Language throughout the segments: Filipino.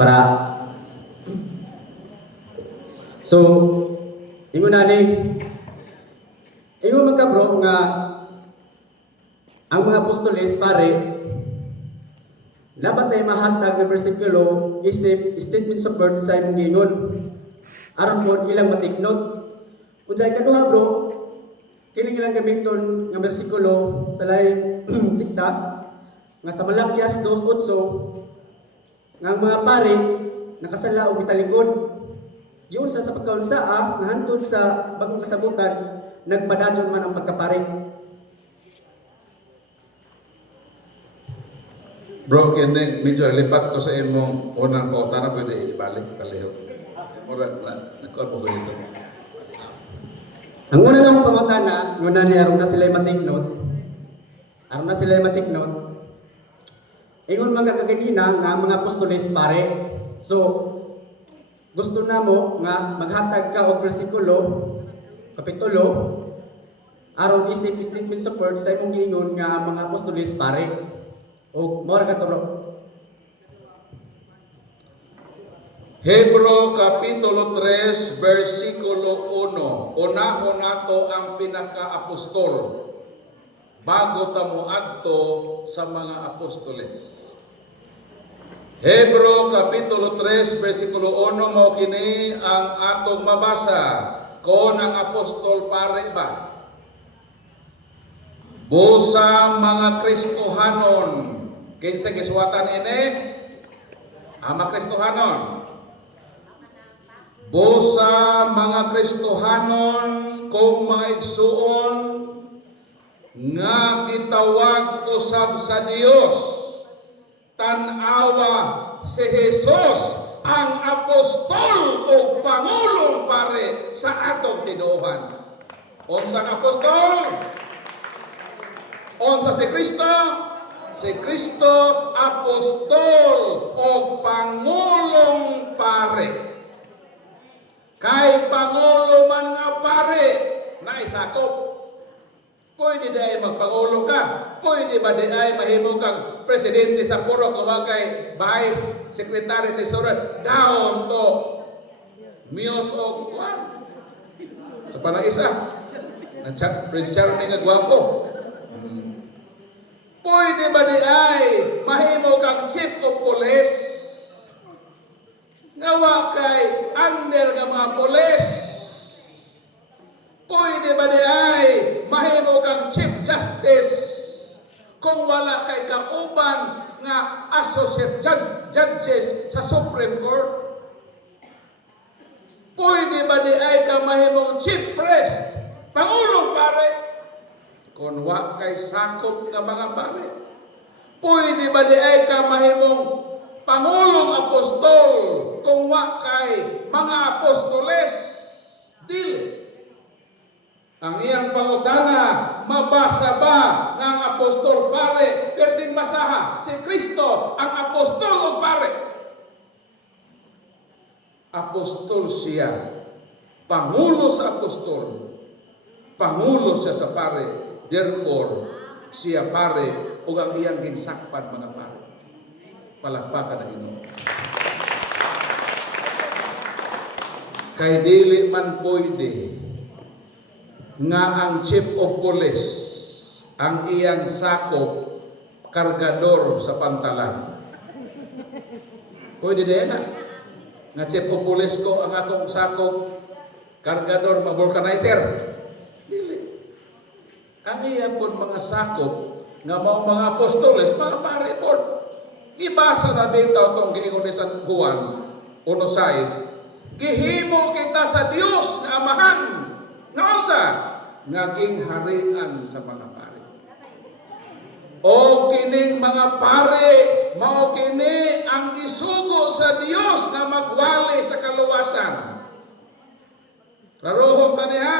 para so ingon nani ingon magkabro nga ang mga apostoles pare dapat ay mahatag ng bersikulo isip statements of word sa imong gingon aron po ilang matiknot unsay kaduha bro kini ilang gamiton nga bersikulo sa laing sikta nga sa Malakias 2:8 nga ang mga pare nakasala og italikod giun sa pagkaunsaa nga hantod sa bagong kasabutan nagpadadyon man ang pagkapare. Bro, kini medyo lipat ko sa imong unang pautana, pwede ibalik kalihok. Mura na nakon mo ganito. Ang una lang pangutana, nguna ni aron na sila matiknot. Aron na sila matiknot. Ingon mga kaganina nga mga apostoles pare. So gusto na mo nga maghatag ka og bersikulo kapitulo aron isip statement support sa imong giingon nga ang mga apostoles pare. O mora ka tulo. Hebro Kapitulo 3, versikulo 1. Unahon nato ang pinaka-apostol bago ta moadto sa mga apostoles. Hebro Kapitulo 3, versikulo 1 mo kini ang atong mabasa kon ang apostol pare ba. Busa mga Kristohanon, kinsa giswatan ini? Ama Kristohanon. Busa mga Kristohanon kung mga igsuon nga gitawag usab sa Dios. Tan-awa si Jesus ang apostol o pangulong pare sa atong tinuohan. Unsang apostol? Unsa si Kristo? Si Kristo apostol o pangulong pare. Kay pangulo man nga pare na isakop. Pwede di ay magpangulo ka. Pwede ba di ay mahimo kang presidente sa puro kawagay vice secretary tesorer down to Miyos o Juan. Sa parang isa. Prince Charlie nga gwapo. Pwede ba di ay mahimo kang chief of police? Ngawa kay under nga mga police? Pwede ba di ay mahimo kang chief justice kung wala kay kauban nga associate judges sa Supreme Court? Pwede ba di ay ka mahimong chief priest, pangulong pare? Kung wa kay sakop nga mga pare. Pwede ba di ay ka mahimong pangulong apostol kung wa kay mga apostoles? Dili. Ang iyang pangutana, mabasa ba ng apostol pare? Pwedeng basaha, si Kristo ang apostol o pare. Apostol siya. Pangulo sa apostol. Pangulo siya sa pare. Therefore, siya pare o ang iyang ginsakpan mga pare. Palakpakan na Ginoo. Kay dili man pwede nga ang chief of police ang iyang sakop kargador sa pantalan. Pwede din na. Nga chief of police ko ang akong sakop kargador vulcanizer. Dili. Ang iyang po mga sakop nga mga apostoles, mga pare po. Ibasa na bitaw itong giingon ni San Juan 1:6. Gihimo kita sa Dios na amahan nga usa nga gingharian sa mga pare. O kining mga pare mao kini ang isugo sa Dios na magwali sa kaluwasan. Karuhom kaniha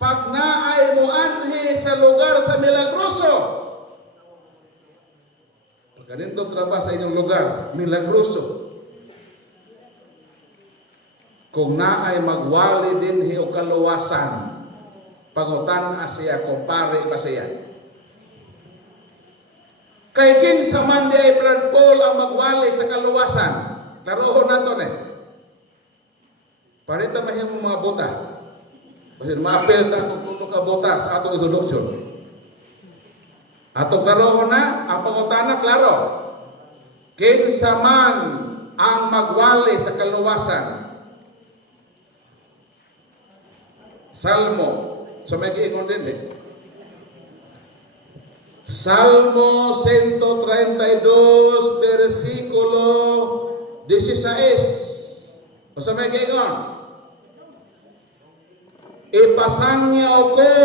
pag naay mo anhi sa lugar sa milagroso. Pagkanindot traba sa inyong lugar, milagroso. Kung naay magwali dinhi o kaluwasan, pangutan siya kung pare ba siya. Kay kinsa man di ay Brad Paul ang magwali sa kaluwasan. Klarohon nato ni. Parita mahimo mga bota. Kasi maapel ta kung tulo ka bota sa atong introduction. Ato klarohon na, ang pangutana klaro. Kinsa man ang magwali sa kaluwasan. Salmo. So may giingon din eh. Salmo 132 versikulo 16. O sa may giingon. Ipasangyaw ko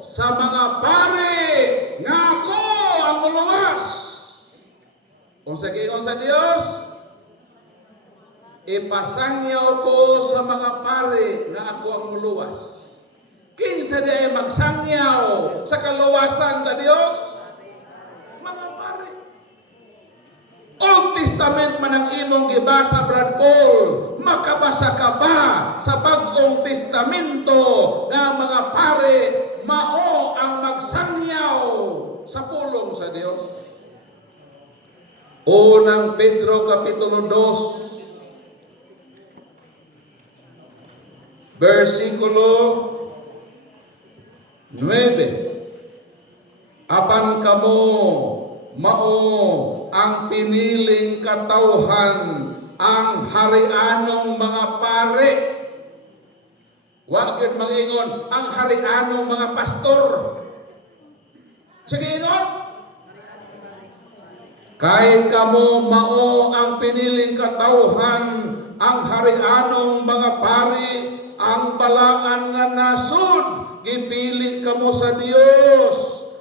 sa mga pare nga ako ang muluwas. Kung sa giingon sa Dios, ipasangyaw ko sa mga pare nga ako ang muluwas. Kinsa di ay magsangyaw sa kaluwasan sa Dios? Mga pare. Old Testament man ang imong gibasa, Brad Paul, makabasa ka ba sa Bagong Testamento na mga pare mao ang magsangyaw sa pulong sa Dios? Unang Pedro Kapitulo 2 versikulo 9. Apan kamo mao ang piniling katawhan, ang harianong mga pare. Wa gyud mangingon ang harianong mga pastor. Sige ingon. Kay kamo mao ang piniling katawhan, ang harianong mga pari, ang balaan nga nasud, gipili kamo sa Dios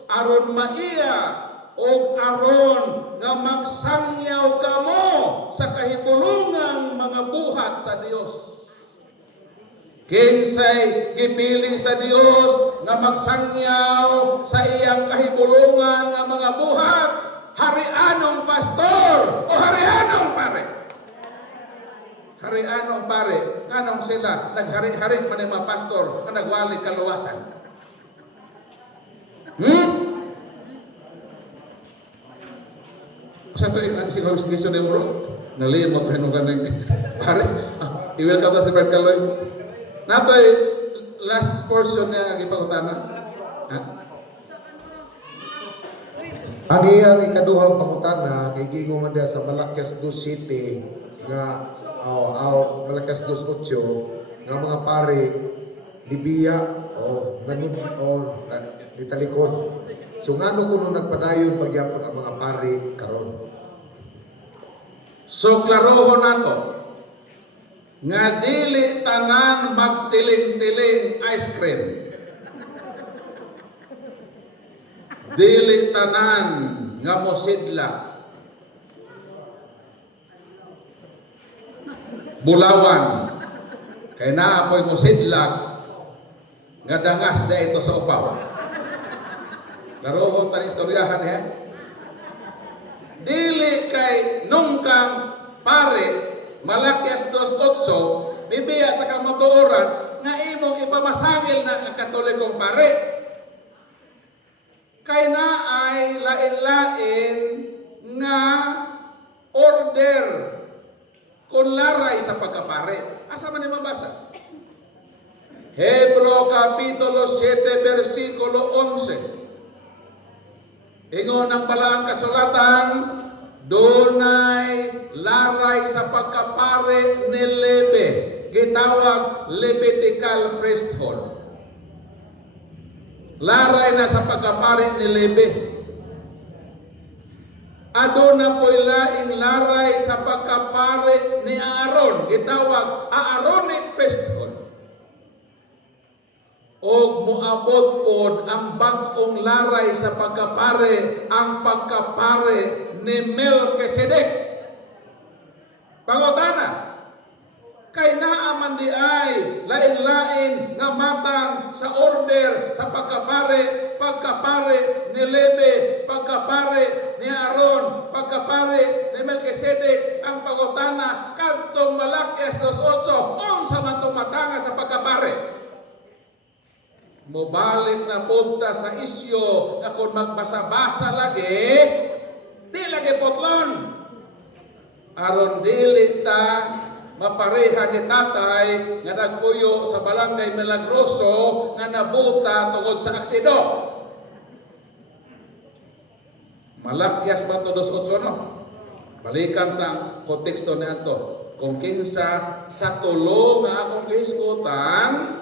aron maiya og aron nga magsangyaw kamo sa kahibulungang mga buhat sa Dios. Kinsay gipili sa Dios nga magsangyaw sa iyang kahibulungan nga mga buhat? Harianong pastor o harianong pare? Harianong pare. Kanong sila naghari-hari man ang mga pastor na nagwali kaluwasan? Sa ito yung siguro giso ni bro, naliyan mo ito hinugan ng pare. I-welcome na si Brad Kaloy. Nato last portion niya ang ipangutana. Ang iyang ikaduhang pangutana kay gingo man diha sa Malakias 2:7 nga Malakias 2:8 nga mga pare libiya o ditalikod. So ngano kuno nagpadayon pagyapon ang mga pare karon? So klarohon nato nga dili tanan magtiling-tiling ice cream. Dili tanan nga mosidla. Bulawan. Kay naa ako'y mosidlag nga dangas na ito sa upaw. Larohon tan istoryahan he. Dili kay nung kang pare Malakias 2:8 bibiya sa kamatuoran nga imong ipamasangil na ang katolikong pare. Kay naay lain-lain nga order kung laray sa pagkapare. Asa man mabasa? Hebro Kapitulo 7 versikulo 11. Ingon ang balang kasulatan, dunay laray sa pagkapare ni Lebe, gitawag Levitical priesthood. Laray na sa pagkapare ni Lebe. Aduna po'y laing laray sa pagkapare ni Aaron, gitawag Aaronic priesthood. O muabot pod ang bag-ong laray sa pagkapare, ang pagkapare ni Melchizedek. Pangutana, kay naa man di ay lain-lain nga matang sa order sa pagkapare ni Lebe, pagkapare ni Aaron, pagkapare ni Melchizedek. Ang pangutana kadtong Malakias 2:8, unsa man tumatanga sa pagkapare? Mobalik na punta sa isyo na kung magbasa-basa lagi, Di lagi potlon. Aron dili ta mapareha ni tatay nga nagpuyo sa Barangay Milagroso nga nabuta tungod sa aksido. Malakyas ba to 2:8 no? Balikan tang konteksto na ito. Kung kinsa sa tulo nga akong kahisgutan,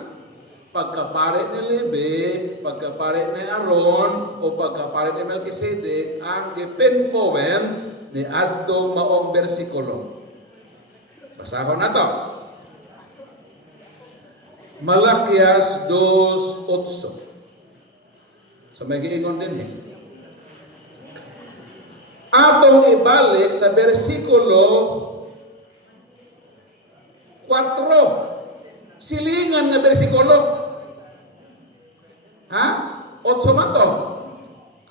pagkapare ni Levi, pagkapare ni Aaron, o pagkapare ni Melchizedek, ang gipinpowen ni adtong maong bersikulo. Basahon na to. Malakyas 2:8. So may giingon din atong ibalik sa bersikulo 4. Silingan nga bersikulo. Ha? 8 man to.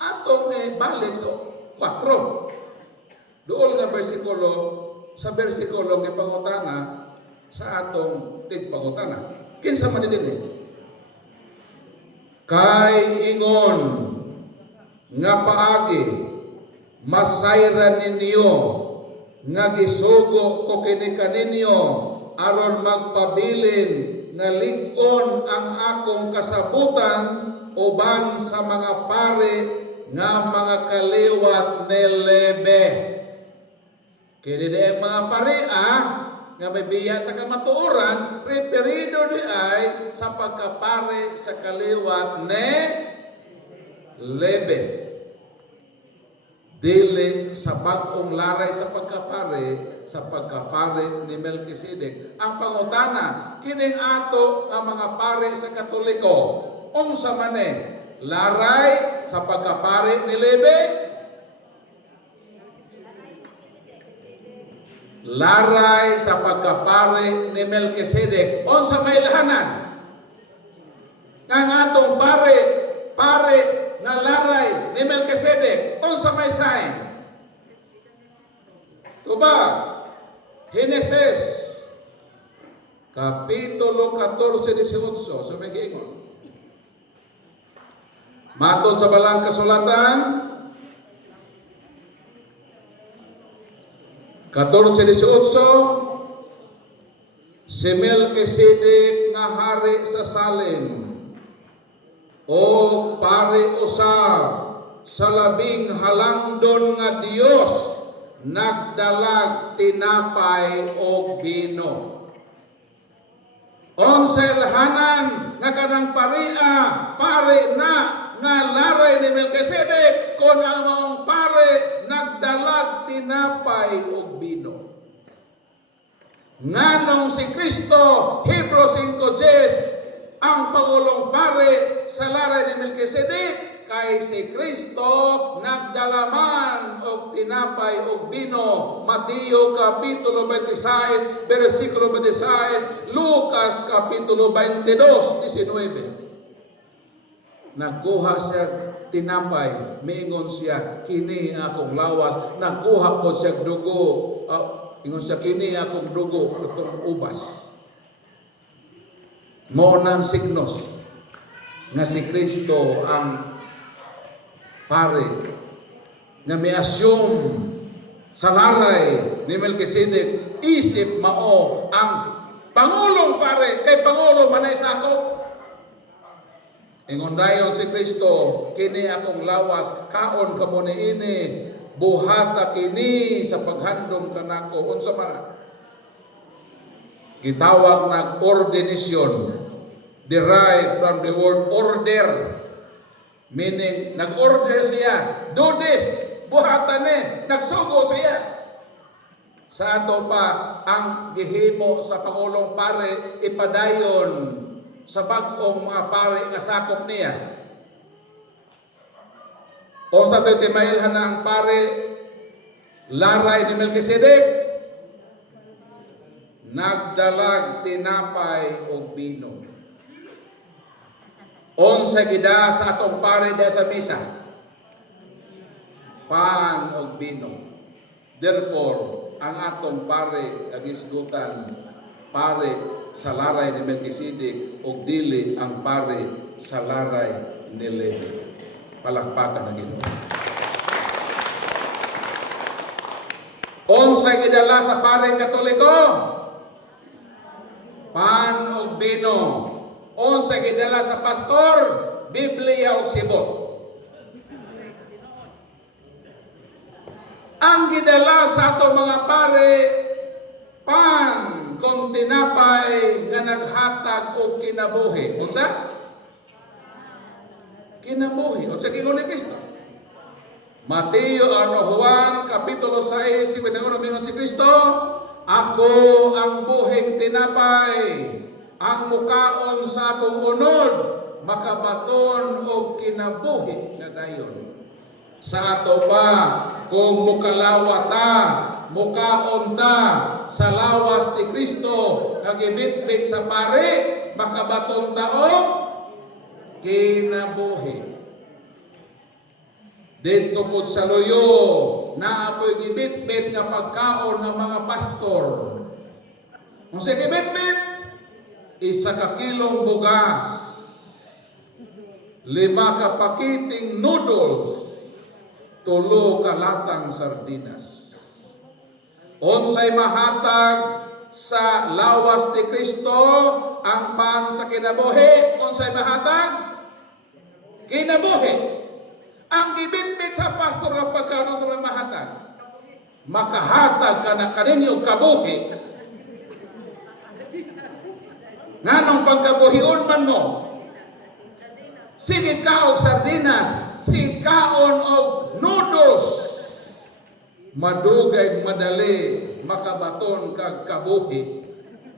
Atong ibalik sa 4. Dool nga bersikulo sa bersikulo ng pangutana sa atong tigpangutana. Kinsa man din kay ingon nga paagi masayra ninyo nga gisugo ko kini kaninyo aron magpabilin nga lig-on ang akong kasabutan uban sa mga pare nga mga kaliwat ni Levi. Kini ang mga pare nga may biya sa kamatuoran, referido di ay sa pagkapare sa kaliwat ni Levi. Dili sa bagong laray sa pagkapare ni Melchizedek. Ang pangutana, kining ato ang mga pare sa Katoliko, unsa man laray sa pagkapare ni Levi, laray sa pagkapare ni Melchizedek, unsa may lahanan? Ang atong pare na laray ni Melchizedek, unsa may sign? Tuba, Genesis, Kapitulo 14-18, so may giingon. Matod sa balang kasulatan, 14-18, si Melchizedek nga hari sa Salem, o pare usab sa labing halangdon nga Dios nagdalag tinapay o bino. Unsay lahanan nga kanang pare na nga laray ni Melchizedek kon ang maong pare nagdalag tinapay o bino. Nganong si Kristo, Hebrews 5:10, ang pangulong pare sa laray ni Melchizedek kay si Kristo nagdalaman og tinapay og bino. Mateo Kapitulo 26 versikulo 26, Lucas Kapitulo 22:19. Nagkuha siya tinapay, miingon siya, kini akong lawas. Nagkuha po siya dugo, ingon siya, kini akong dugo, itong ubas. Mo nang signos nga si Kristo ang pare nga may assume sa laray ni Melchizedek, isip mao ang pangulong pare kay pangulo manay sakop. Ingon dayon si Kristo, kini akong lawas, kaon kamo niini, buhata kini sa paghandom kanako. Unsa man gitawag na ordination, derived from the word order, meaning nag-order siya, do this, buhatan nagsugo siya. Sa ato pa ang gihimo sa pangulong pare ipadayon sa bag-ong mga pare nga sakop niya. O sa timailhan ng pare laray ni Melchizedek, nagdalag tinapay og bino. Unsa gida sa atong pare diha sa misa? Pan og bino. Therefore, ang atong pare kagisgutan, pare sa laray ni Melchizedek og dili ang pare sa laray ni Levi. Palakpakan na Ginoo. gidala sa paring Katoliko? Pan og bino. Unsa gidala sa pastor? Biblia og sibot. Ang gidala sa ato mga pare, pan kung tinapay nga naghatag og kinabuhi. Unsa? Kinabuhi. Unsa gingon ni Kristo? Mateo ano Juan kapitulo 6 51 mingon si Kristo, ako ang buhing tinapay, ang mukaon sa akong unod, makabaton og kinabuhi nga dayon. Sa ato pa, kung mukalawa ta, mukaon ta sa lawas ni Kristo, nagibitbit sa pare, makabaton ta og kinabuhi. Dito po sa luyo, na ako'y gibit-bit nga pagkaon ng mga pastor. Kung sa gibit-bit, 1 kilong bugas, 5 pakiting noodles, 3 latang sardinas. Unsay mahatag sa lawas ni Kristo ang pan sa kinabuhi? Unsay mahatag? Kinabuhi. Ang gibitbit sa pastor ng pagkaon sa mga mahatag, makahatag ka na kaninyo kabuhi. Nanong pagkabuhion man mo, sige kaog sardinas, sige kaon og noodles, madugay madali makabaton kag kabuhi.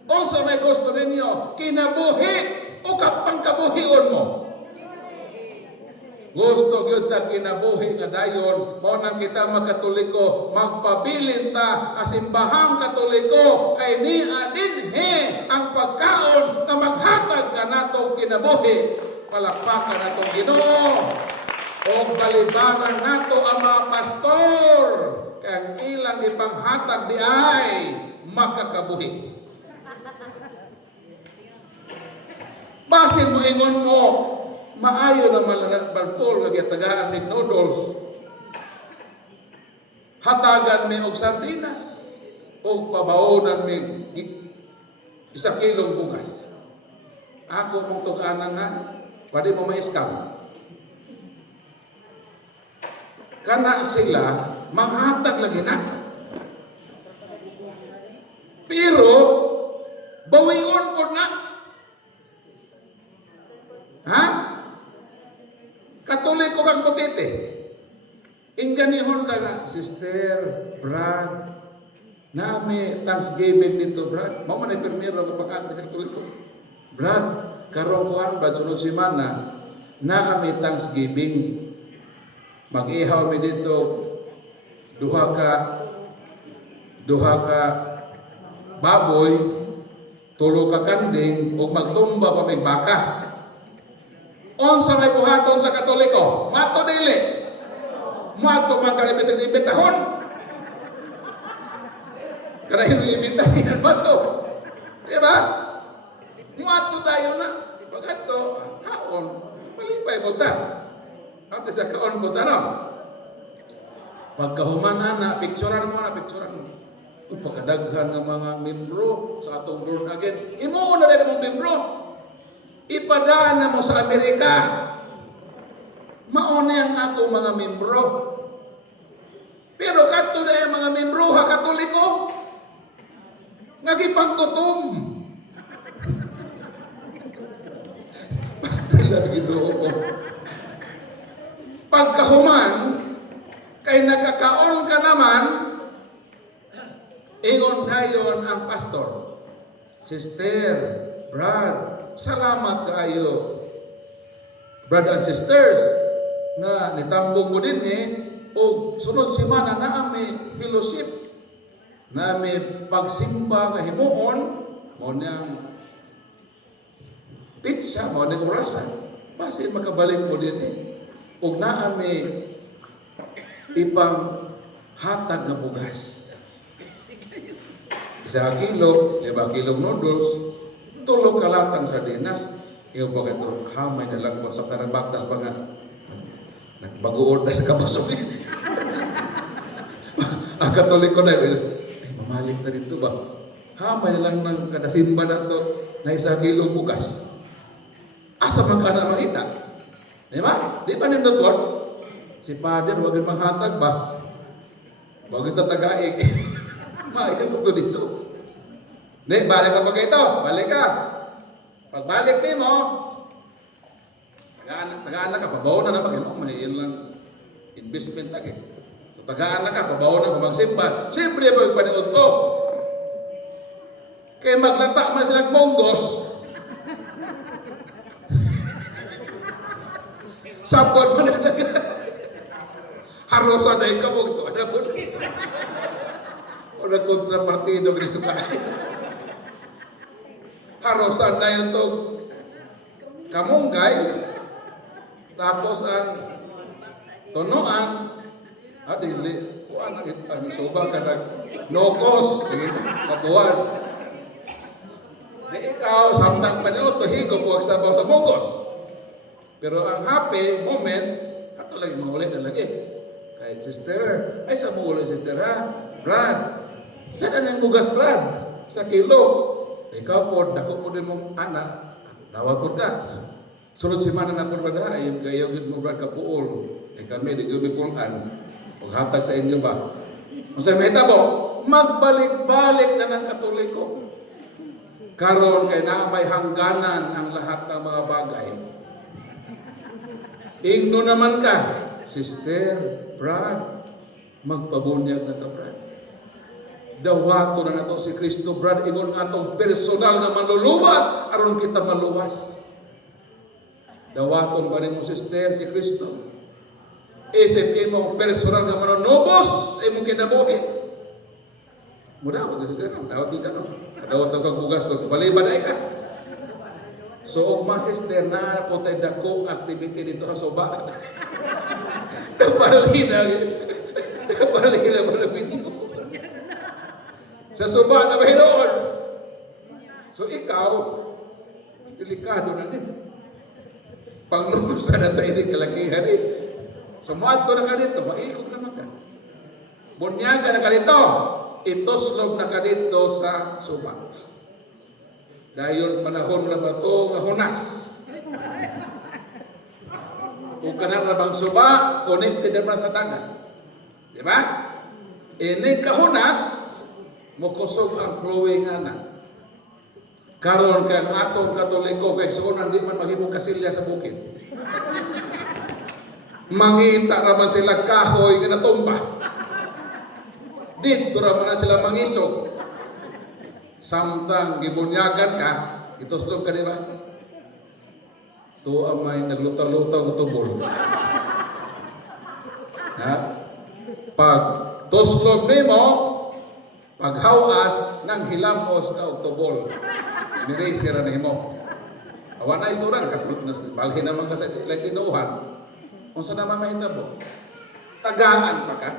Unsa may gusto ninyo, kinabuhi o kapang kabuhion mo? Gusto gyud ta kinabuhi nga dayon, mao nang kita makatoliko magpabilin ta asimbahang Katoliko kay niya dinhi ang pagkaon na maghatag kanatong kinabuhi. Palakpakan natong Ginoo. O balibagan nato ang mga pastor kay ang ilang ipanghatag di ay makakabuhi. Basin mo ingon mo, maayo na balpol kag tagaan mig noodles. Hatagan mi og sardinas og pabaonan mi 1 kilong bugas. Ako mong tug-anan na pwede mo maiskam. Kana sila manghatag lagi na. Pero bawion ko na. Ha? Katoliko kang putite. Inganihon ka nga, Sister, Brad, nami Thanksgiving dito, Brad. Mao man ay primero kapag agda sa Katoliko. Brad, karong kuan ba sunod semana, nami Thanksgiving. Mag-ihaw mi dito duha ka baboy, 3 ka kanding, ug magtumba pa mig baka. Unsa may buhaton sa Katoliko? Mato dili. Mato man kani bisag imbitahon. Kada yung imbitahin mato. Di ba? Mato dayon na. Pagkato, kaon, malipay mo ta. At sa kaon ko tanong. Pagkahuman na, picturean mo. Pagkadaghan ng mga membro sa atong born again. Imuon na rin mong membro. Ipadaan na mo sa Amerika. Mauna ang ako mga membro. Pero kato na yung mga membro ha Katoliko. Nagipagkutom. Basta lang Ginoo ko. Pagkahuman, kay nakakaon ka naman, ingon dayon ang pastor. Sister, Brad, salamat kaayo. Brothers and sisters, nga nitambong mo din o sunod semana na may fellowship, na may pagsimba nga himuon, mo niyang pizza, mo niyang orasan. Basta makabalik mo din og naa may ipang hatag nga bugas. 1 kilo, 5 kilong noodles, 3 kalatang sardinas. Iyo ba ito, hamay na lang po sa tanang baktas pa nga. Nagbagoon na sa kabasok. Ang Katoliko na, ay Pamalik na dito ba? Hamay na lang ng kada simba na to na 1 kilong bugas. Asa man ka na makita? Di ba? Di pa nindot Lord? Si Father, wag yung manghatag ba? Wag yung tatagaig. Maayos mo to dito. Di, balik ka pa ito. Balik ka. Pagbalik din mo, tagaan ka, pabaw na naman. May ilang investment lagi. So, tagaan ka, pabaw na ka magsimba. Libre mo yung paniod to. Kaya maglata man silang monggos. Sabon mo na lang. Harusan na ikaw mo ito. Ano po? O nagkontrapartido ka sa bahay. Harusan na yun ito. Kamunggay. Tapos ang tunuan. Adili. Kuan ang isubang ka nag nokos. Mabuhan. Di ikaw, samtang paniot, higo po sa baw sa monggos. Pero ang happy moment, kato lagi maulit na lagi. Kahit sister, ay sa mo ulit sister ha? Brad, yan ang bugas Brad, sa kilo. Ikaw po, dako po din mong anak, tawag po ka. Sunod si mana na po ba na, ay kayo mo Brad kapuol. Ay kami, di kami punan. Maghatag sa inyo ba? Kung sa meta po, magbalik-balik na ng Katoliko. Karon kay na may hangganan ang lahat ng mga bagay. Igno naman ka, sister, Brad, magpabunyag na ka, Brad. Dawato na nato si Kristo, Brad, ingon atong personal na maluluwas, aron kita maluwas. Dawaton ba rin mo, sister, si Kristo? Isip imong personal na manunubos, imong kinabuhi. Muna ako, sister, dawat ka, no? Kadawat ang bugas ko, balibad ay ka. So, og mga sister na po tayo dakong activity dito sa suba. Napali na mo na video. Sa suba na mahiloon. So, ikaw, delikado na din. Panglusan na tayo din kalakihan eh. Sumato na ka dito, maikog naman ka. Bunyaga na ka dito, itoslog na ka dito sa suba. Dayon panahon na ba ito nga hunas. Kung kanarabang suba, connected naman sa dagat. Di ba? Ini kahunas, mukusog ang flowing anak. Karon kay ang atong Katoliko, kay suunan di man maghimong kasilya sa bukid. Mangita naman sila kahoy nga natumba. Dito naman na sila mangisog. Samtang gibunyagan ka, itoslog ka, di ba? Ito ang may naglutaw-lutaw na tubol. Ha? Pag toslog nimo, paghawas ng hilamos ka o tubol. Nireisira na himo. Awan na istura, nakatulog na balhin naman ka sa tinuhan. Kung saan naman mahitabo? Tagaan pa ka?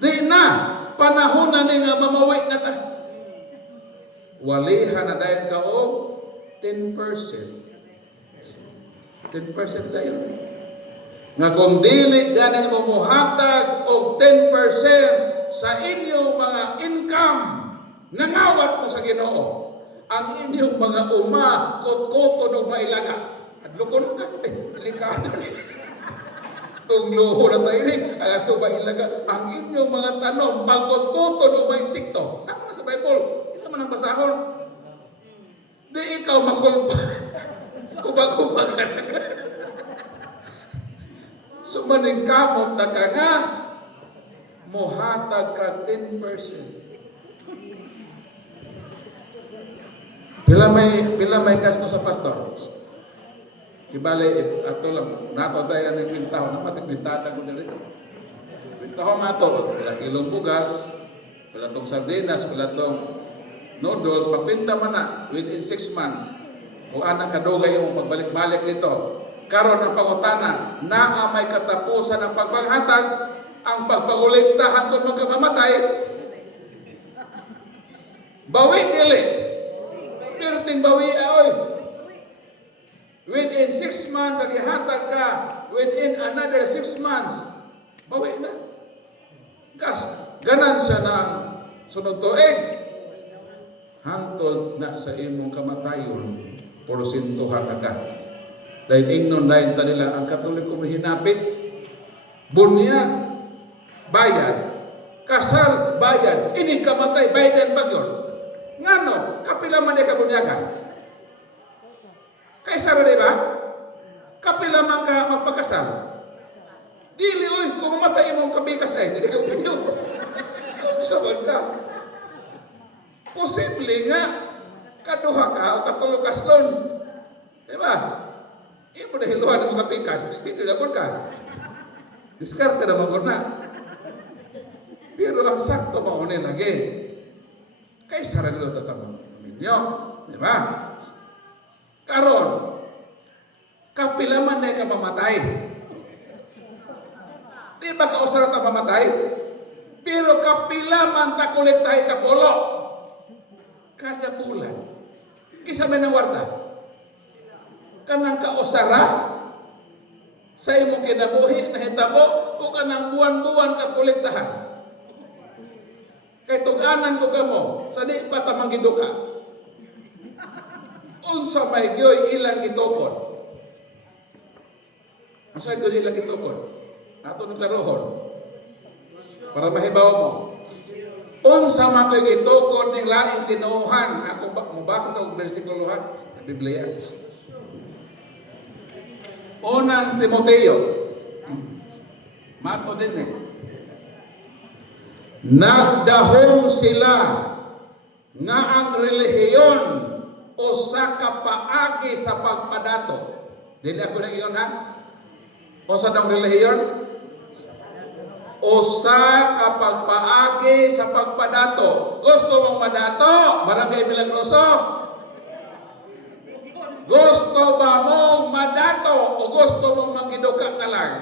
Di na! Panahon na ni nga mamawi na ta. Walihan na dahil ka o 10%. 10% na yun. Nga kung dili gani mo muhatag o 10% sa inyong mga income, nangawat mo sa Ginoo. Ang inyong mga uma, kot-koto ng mailaga. At lukon ka, delikado na. Tungluho na tayo ni, ito ba ilaga? Ang inyong mga tanong, bagot-koton o may insekto. Naka sa Bible, ito man ang basahon. Di ikaw makulpa. Kubag-kubagan na ka. So maningkamot na ka nga, muhatag ka 10%. Pila may gasto sa pastor? Kibali, ato lang, nato tayo ng pintaho, napatigbintata ko dali. Pintaho mato, pila kilong bugas, pila tong sardinas, pila tong noodles, pagpinta man na, within 6 months, kung anak kadugay yung pagbalik-balik dito, karon ang pangutana, na may katapusan ang pagpaghatag, ang pagpaguligta hantod magkamamatay, bawi nili, perting bawi aoy. Within 6 months, ang ihatag ka, within another 6 months, bawi na. Gas, ganan siya ng sunod tuig. Hantod na sa imong kamatayon, porsintuhan na ka. Dahil ingnon dahil kanila ang Katoliko mahinapi, bunya, bayad, kasal, bayad, ini kamatay, bayadan bagyon. Ngano, kapila man ka bunyakan. Kaysa ba diba? Kapila man ka magpakasal. Dili, oy, kung mamatay mong kabikas na, hindi ka pinyo. Kung saban ka. Posible nga, kaduha ka o katulugas doon. Diba? Iyon mo na hiluhan ng mga pikas, hindi na ka. Diskarte na magod na. Pero ang sakto maunin lagi. Kaysa rin ito tatapon ninyo. Diba? Karon, kapilaman na ka mamatay. Di ba kausara ta mamatay? Pero kapilaman ta kulit tayo kapolo. Kada bulan. Kisa may nang warta. Kanang kausara sa imong kinabuhi na hitabo o kanang buwan-buwan ka kuliktahan. Kay tug-anan ko kamo sa di pa ta manggiduka. Unsa may gyoy ilang gitukod. Asa gyoy ilang gitukod? Ato ni klarohon. Para mahibaw mo. Unsa man ko'y gitukod ning laing tinuohan. Ako mabasa sa bersikulo ha sa Biblia. Unang Timoteo. Mato din eh. Nagdahom sila nga ang relihiyon o sa kapaagi sa pagpadato. Dili ako na iyon ha? O sa dang relihiyon? O sa kapagpaagi sa pagpadato. Gusto mong madato? Barangay Milagroso? Gusto ba mong madato o gusto mong magidukak na lang?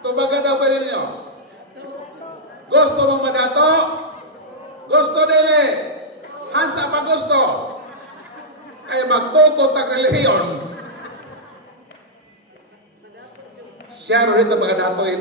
Tubaga daw pa ninyo. Gusto mong madato? Gusto dili. Hansa pa gusto. Kaya magtukot ang relihiyon. Siya rin ito mga dato